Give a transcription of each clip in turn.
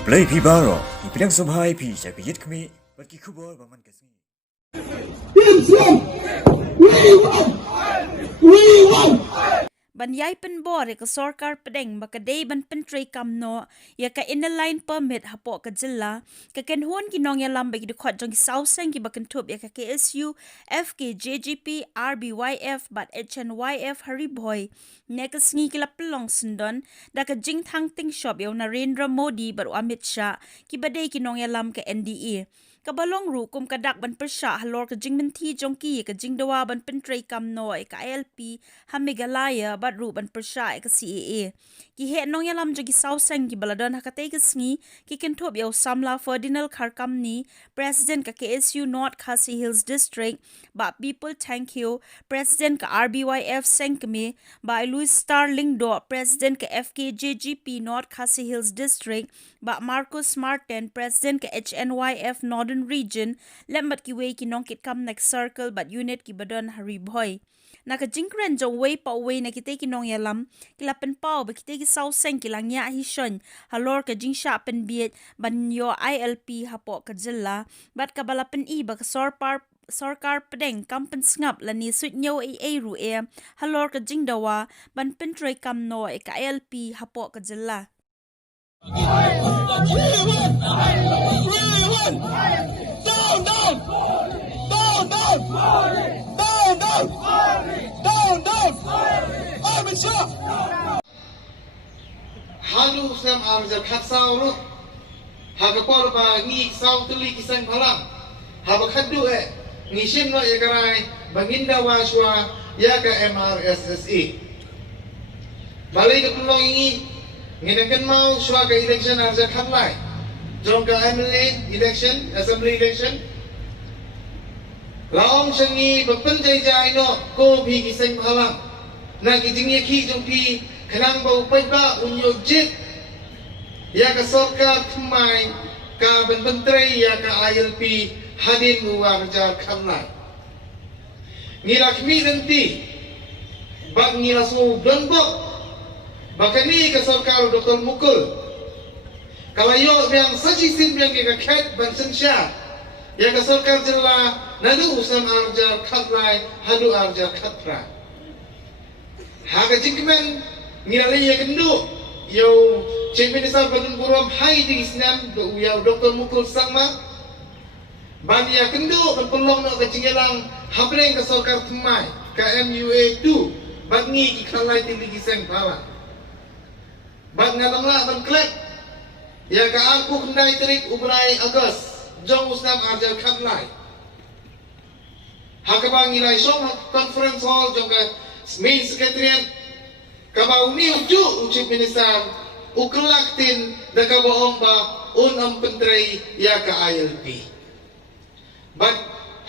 Play Pibaro, Ipidang Sobhai Pi, Shakayit Kami, but Kikubo, Baman Kasi. Banyai pen bor ka sarkar pedeng makadei ban pentrei kamno ya ka inline permit hapo ka jilla ka kenhon kinong ya lambe ki khot jong south sang ki bakan tup ya ka KSU FK JGP RBYF but HNYF hariboy nekas ngi kila pelong sundon da ka jing thang ting shop ya Narendra Modi bar Amit Shah ki badei kinong ya lam ka NDE kabalong ru kum kadak ban persha halor ka jing menti jongki ka jing dawa ban pentrei kam noi ka ILP hamigalaya bat ru ban persha ka CAA ki he nong yalam jogi sausang ki baladon hakate ka sngi ki kentop yaw samla Ferdinand Kharkam ni president ka KSU North Khasi Hills district ba people thank you president ka RBYF Sengkme ba Louis Starling do president ka FKJGP North Khasi Hills district ba Marcus Martin president ka HNYF Northern Region lembat ki wei ki nongkit kam next circle but unit ki badon haribhoy naka jingkren jo wei pa wei na kite ki nong yalam kilapen pau ba kite ki sau seng kilang ya hi shon halor ka jingsha pen biet ban yo ILP hapo ka jilla bat ka balapen I ba ka sarkar pedeng kampen ngap lani suit nyo ai ru e halor ka jingdawa ban pentrei kam no e ka ILP hapo ka jilla Halu sam arja khatsau ru hagapor ba ngi sau tuli kisang phalam habakadu ngi sim no yakarai banginda waswa ya ka MRSSE balai ka tulong ngi ngidakan mau swa ka election arja khatlai jong ka MLA election assembly election laong sangi bapenjai jai no ko bhi kisang phalam na ki jingye khi jong pi khanang bau pai ba unyo jit ya ka sarkar thmai ka ban bantrei ya ka ILP hadin muwar jar khamnai ngira khmi nanti bag ngira so blonbo bakani ka sarkar Dr. Mukul kalayo yang saji sim yang ka khat ban sensha ya ka sarkar jilla nadu usam arjar khatlai hadu arjar khatra haga jingmen ngira le ya kendu yo Chief Minister Badun Burom hai di Islam do ya Dr. Mukul Sangma bani ya kendu berpelong nak kecinggelang habreng ke sarkar thmai ka MUA 2 bangi ki khalai ti ligi seng pala bang ngalangla ban klek ya ka aku kendai terik ubrai Agos jong usnam arjal khamlai hakabang ilai song conference hall jong ka main secretariat kabau ni uju Chief Minister ukelaktin da kabaong ba unam pentrei ya ka ILP but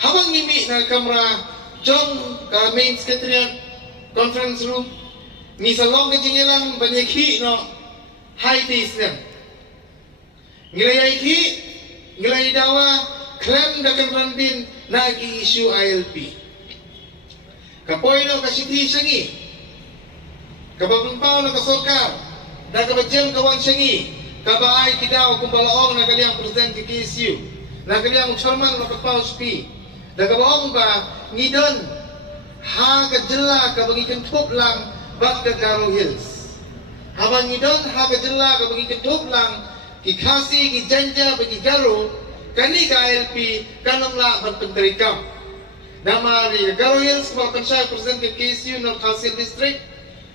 habang nimi na kamera jong ka main secretariat conference room ni salong ka jingelang banyaki no hai ti Islam ngilay ki ngilay dawa klem da kamran bin na ki issue ILP kapoy no ka city sangi kababang pao na ka sarkar da kabajeng kawan sangi kabaay kidaw kung balaong na kaliang president ki KSU na kaliang chairman na kapag SP da kabaong ba ngidon ha kajela kabagi kentup lang bak ka Garo Hills habang ngidon ha kajela kabagi kentup lang ki Khasi ki Janja bagi Garo kani ka ILP kanong la ban pentrikam namari Garo Hills kapag siya president ki KSU North Khasi district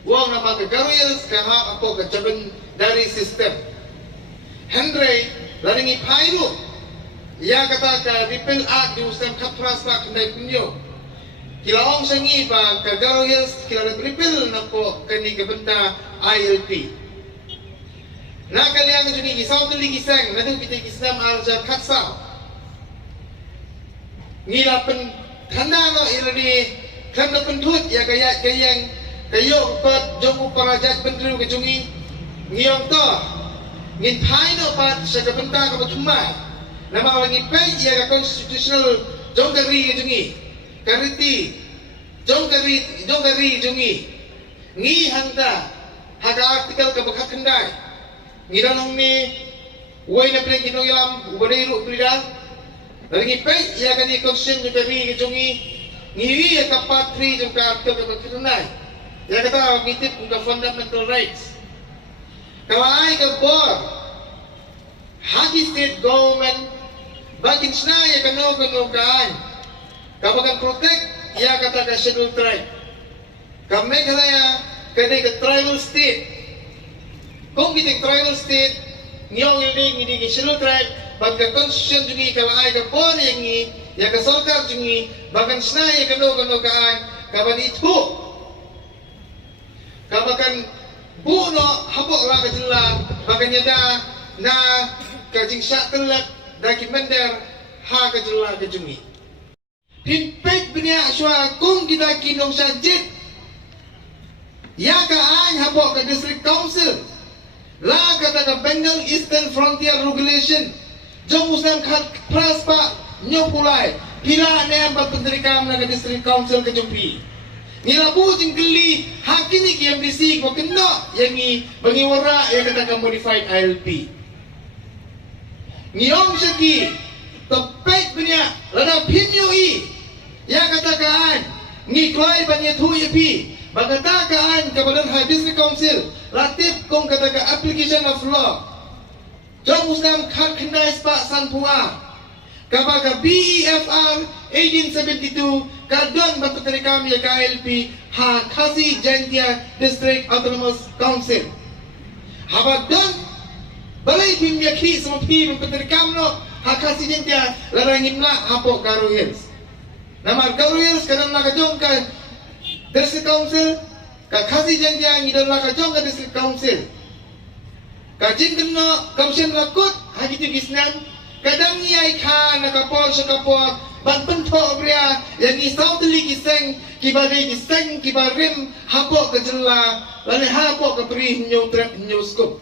wang nama ke Garo Hills ka ha ako ka jaban dari sistem Henry laringi pairu ya kata ka repeal act di usam kapras pa kendai punyo kilaong sangi pa ka Garo Hills kila repeal na po kani ka benta ILP na kaliang juni isaw tuli gisang nadu kita kisam arja khatsa ngila pen thanda no ilani thanda pentut ya kaya kayang kayo pat jong uparajat pentru ke jungi ngiyong to ngin phai no pat sa kabenta ka batumay nama lagi pay ya ka constitutional jong kari ke jungi kariti jong kari jungi ngi handa haga artikel ka bakakandai ngiranong ni Uy na pinang kinuilam, ubariru prida. Lagi pay, iya kan i-question yung kari, kajungi, ngiri ya kapatri, yung ka-akta kapatrinay. Ya kata, mitip kung ka-fundamental rights. Kalay ka board, haki state government, bakin sna ya kano kaan. Kabagan protect, ya kata ka scheduled tribe. Kami kalaya, kada ka tribal state. Kung kita tribal state, ngiyong hindi scheduled tribe, bagka constitution jungi kalay ka board yangi, ya ka sarkar jungi, bagan sna ya kano kaan, kaban itu. Kabakan buno habok lah ke jela, bagan yada na kajing syak telak daki mender ha ke jela ke jungi. Pimpek benia syua kung kita kinong sajid, ya ka an habok ke district council, la kata ke Bengal Eastern Frontier Regulation, jom muslim kat praspa nyopulai, pila ne ambat penterikam na ke district council ke jumpi. Nilabu jingkeli hakini ki MDC ko kena yangi bangiwara ya kata modified ILP. Ngiyong syaki tepek punya lada pinyoi ya katakan ngiklai banyak tu ipi bagatakan kepada High District Council latip kong katakan application of law. Jom muslim khat kendai spak sanpua. Kabaga BEFR 1872 kadon batu terikam ya KLP ha Khasi Jaintia District Autonomous Council. Habadon balai pimya ki semua pi batu terikam no ha Khasi Jaintia larangin na hapo Garo Hills. Nama Garo Hills kadon na kajong ka District Council ka Khasi Jaintia ngidon na kajong ka District Council. Kajin kena kamsyen rakut ha gitu gisnan. Kadang ni ai kha nakapor sakapor ban pentok bria yang isau teli kiseng kibari kiseng kibarim hapok ke jela lalu hapok ke beri nyu trap nyu skup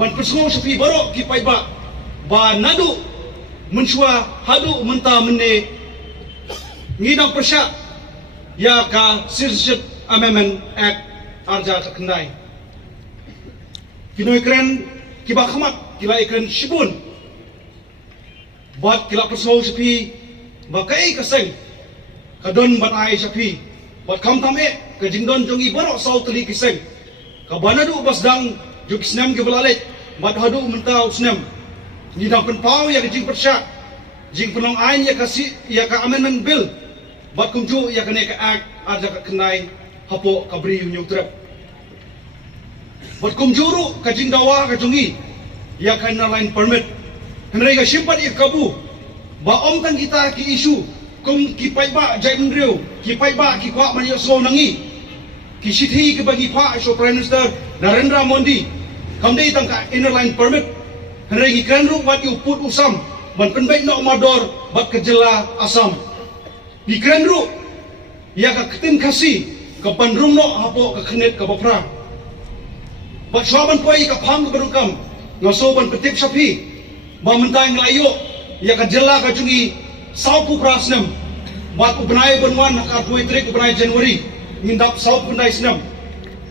ban persmo sepi barok ki paiba ba nadu mensua hadu menta menne ngidang persya ya ka Citizenship Amendment Act arja kendai kinoi keren kiba khamat kila ikren shibun bat kila persau sepi bakai kaseng kadon bat ai sepi bat kam tame ke jingdon jongi barok sau teli kiseng ka banadu basdang juk snam ke belalet bat hadu mentau snam ni dang pen pau ya jing persya jing penong ain ya kasi ya ka amendment bill bat kumju ya kene ka act arja ka kenai hapo kabri unyu trap bat kumjuru ka jing dawa ka jongi ya kana line permit henry ka simpan ikabu ba om kan kita ki isu kum ki paiba jai mendriu ki paiba ki kwa mani so nangi ki sithi ki bagi pa so prime minister Narendra Modi kamdei tang ka inner line permit henry ki kan ru wat yu put usam ban penbaik no mador bat kejela asam ki kan ru ya ka ketin kasi ka panrung no hapo ka khenet ka bapra bat swaban poi ka phang ka berukam ngaso ban petip sapi ba mentai ngelayo ya ka jela ka jungi saupu prasnam bat ubnai banwan ka 23 ubnai Januari mindap saupu nai snam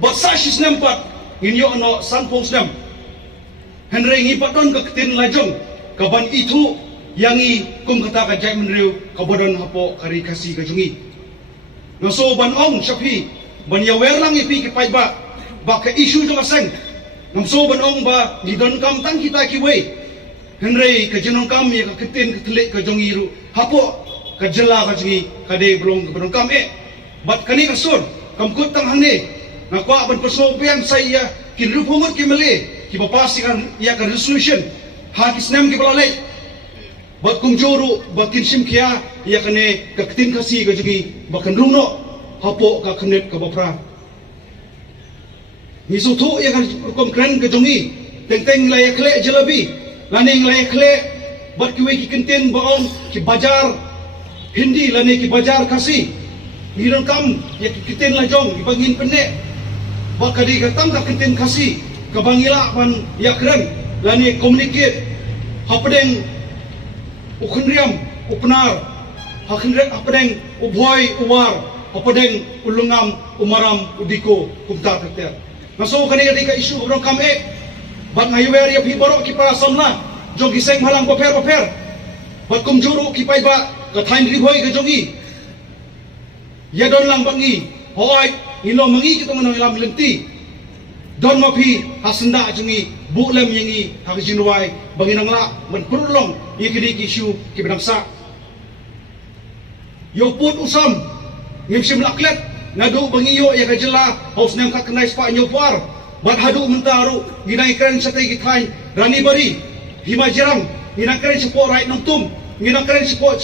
bat sashisnam pat inyo no sanpo snam henry ngi paton ka ketin lajong ka ban itu yangi kum kata ka jai menriu ka bodon hapo kari kasi ka jungi ngaso ban ong sapi ban ya werlang ipi ki paiba ba ka isu jong aseng ngaso ban ong ba ni don kam tang kita ki wei henry ke jenong kami ke ketin ke telik ke jongiru hapo ke jela ke jengi kade belum ke benong kami bat kani kasun kam kut tang hangni ngakwa ban persopian saya ki rupumut ki mele ki papastikan ya ke resolution ha ki snam ki balai bat kumjuru bat kinsim kia ya kane ke ketin kasi ke jengi bakan rungno hapo ka khanet ke bapra ni sutu ya kan kom kren ke jongi teng lai khle jelabi laning lai khle bat kiwe ki kentin baong ki bajar hindi lane ki bajar kasi ngiron kam ya ki kentin lajong ki bangin penne ba kadi katam ka kentin kasi ka bangila ban ya kren lane communicate hapdeng ukhriam upnar hapdeng ubhoy uwar hapdeng ulungam umaram udiko kumta ter naso kani ka isu orang kam bat ngayuwer ya phi borok ki para somna jong ki seng halang paper bat kum juru ki pai ba ka thain ri hoi ka jongi ya don lang bangi hoi ilo mangi ki tong lam lenti don ma phi hasenda jongi bu lem yangi ha jinwai banginang la men purlong ye ki ki shu ki benangsa yo put usam ngim sim laklet nadu bangiyo ya kajela haus nang ka kenai spa nyo par bat hadu mentaru ginai kren sa tay githain rani bari hima jirang ginang kren sipo right nong tum ginang kren sipo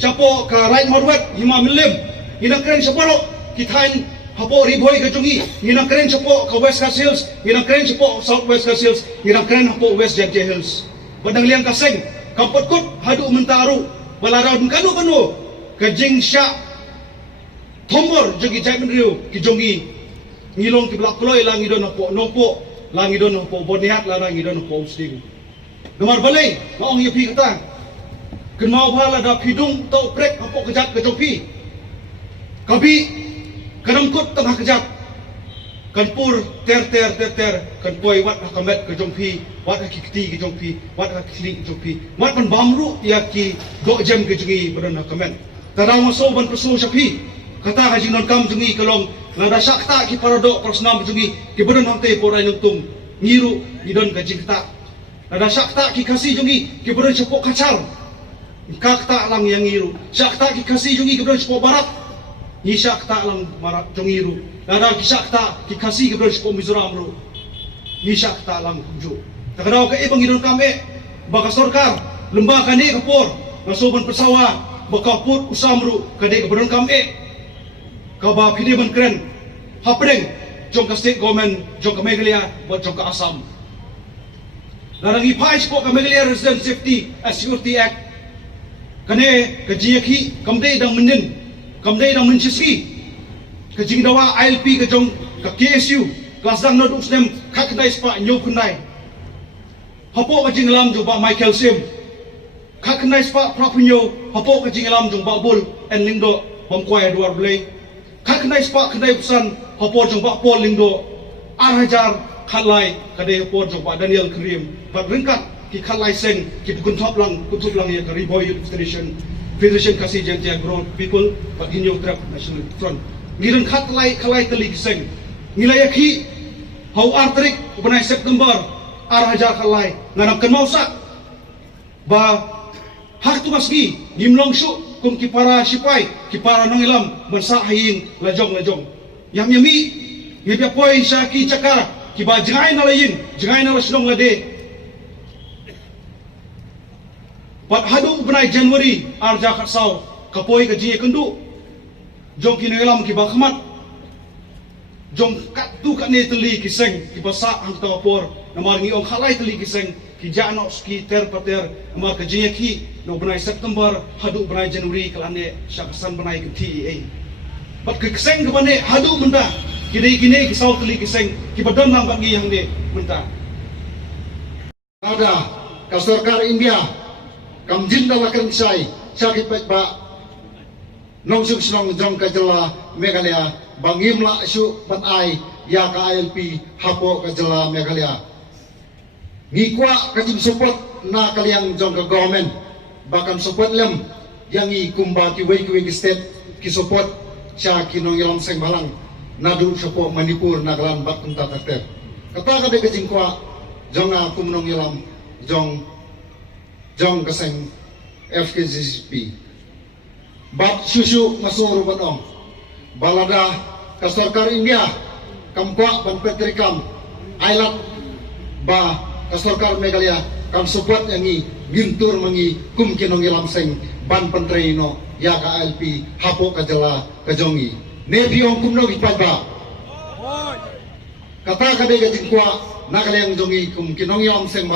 chapo ka right morwet hima milim ginang kren sipo githain hapo riboy ka jungi ginang kren sipo ka west Khas Hills ginang kren sipo south west Khas Hills ginang kren hapo west Jagja Hills badang liang kaseng kampot kut hadu mentaru balaraw kanu kajing sya thomor jogi jaimen riu ki jongi ngilong ki blak kloy lang idon po nopo lang idon po bonihat la lang idon po usting nomor balai maong yepi kata ken mau bhala da phidung to prek apo kejat ke jopi kabi kanam kut tengah kejat kan pur ter kan poi wat kamet ke jompi wat ki kti ke jompi wat ki kli ke jompi wat pan bamru ya ki do jam ke jungi badan kamet taraw maso ban persu syafi kata ka jinon kam jungi kalong nada sakta ki parado persnam jungi ki badan hamte porai nungtung ngiru idon ka jingta nada sakta ki kasi jungi ki badan sepok kacar kakta lang yang ngiru sakta ki kasi jungi ki badan sepok barat ni sakta lang marat jungiru nada ki sakta ki kasi ki badan sepok mizoram ru ni sakta lang kunju takadaw ka ibang idon kami baka sorkar lembaga ni kapor masoban persawa bakaput usamru kadai keberon kami kaba pini ban keren hapring jong ka state government jong ka Meghalaya buat jong ka Assam larangi pai spok ka Meghalaya Resident Safety and Security Act kane kajiyaki kamdai dang menin kamdai dang menchisi kajing dawa ILP ka jong ka KSU kelas dang noduk snem kakdai spa nyokunai hapo kajing lam jo ba Michael Sim kaknai spa prapunyo hapo ka jingalam jong babul en lingdo bangkwai duar blai kaknai spa kadai pusan hapo jong ba pol lingdo arhajar khalai kadai hapo jong ba Daniel Krim bat ringkat ki khalai seng ki kuntop lang ya Riboy Youth Federation kasi jantia grown people bat ginyo trap national front ngiren khalai teli seng ngilaya ki hau artrik benai September arhajar khalai nganam kan mausa ba hak tu maski gimlong syu kum ki para sipai ki para nong ilam mansa haying lajong yam yami yebya poi sa ki caka ki ba jangai na layin jangai na lasnong lade pat hadu benai January arja khatsau kapoi ka ji kendu jong ki nong ilam ki ba khmat jong kat tu ka ne teli ki seng ki basa hang ta por namar ngi ong khalai teli ki seng ki jano ski ter pater amar ka ji ki no benai September hadu benai Januari kelane syakasan benai ke TEA bat ke keseng ke bane hadu benda kini ki saut li keseng ki badan lang bagi yang de benda ada ka sarkar India kam jinda lakan sai sakit pek ba nong sung snong jong ka jela Meghalaya bangim la su ban ai ya ka ILP hapo ka jela Meghalaya ngikwa kajim support na kaliang jong ka government bahkan support lem yang i kumba ki wei ki state ki support sya kinong ilam seng balang nadu support Manipur nagalan bat kunta takter kata ka de kajing kwa jong na kumnong ilam jong kaseng FKCCP bat susu masuru batong balada ka sarkar India kamkwa ban petrikam ailat ba ka sarkar Meghalaya kam support yang i gintur mangi kum kinong ilam seng ban pentreno ya ka ILP hapo ka jela ka jongi ne biong kumno ipat ba kata ka de ga jingkwa na kalayang jongi kum kinong ilam seng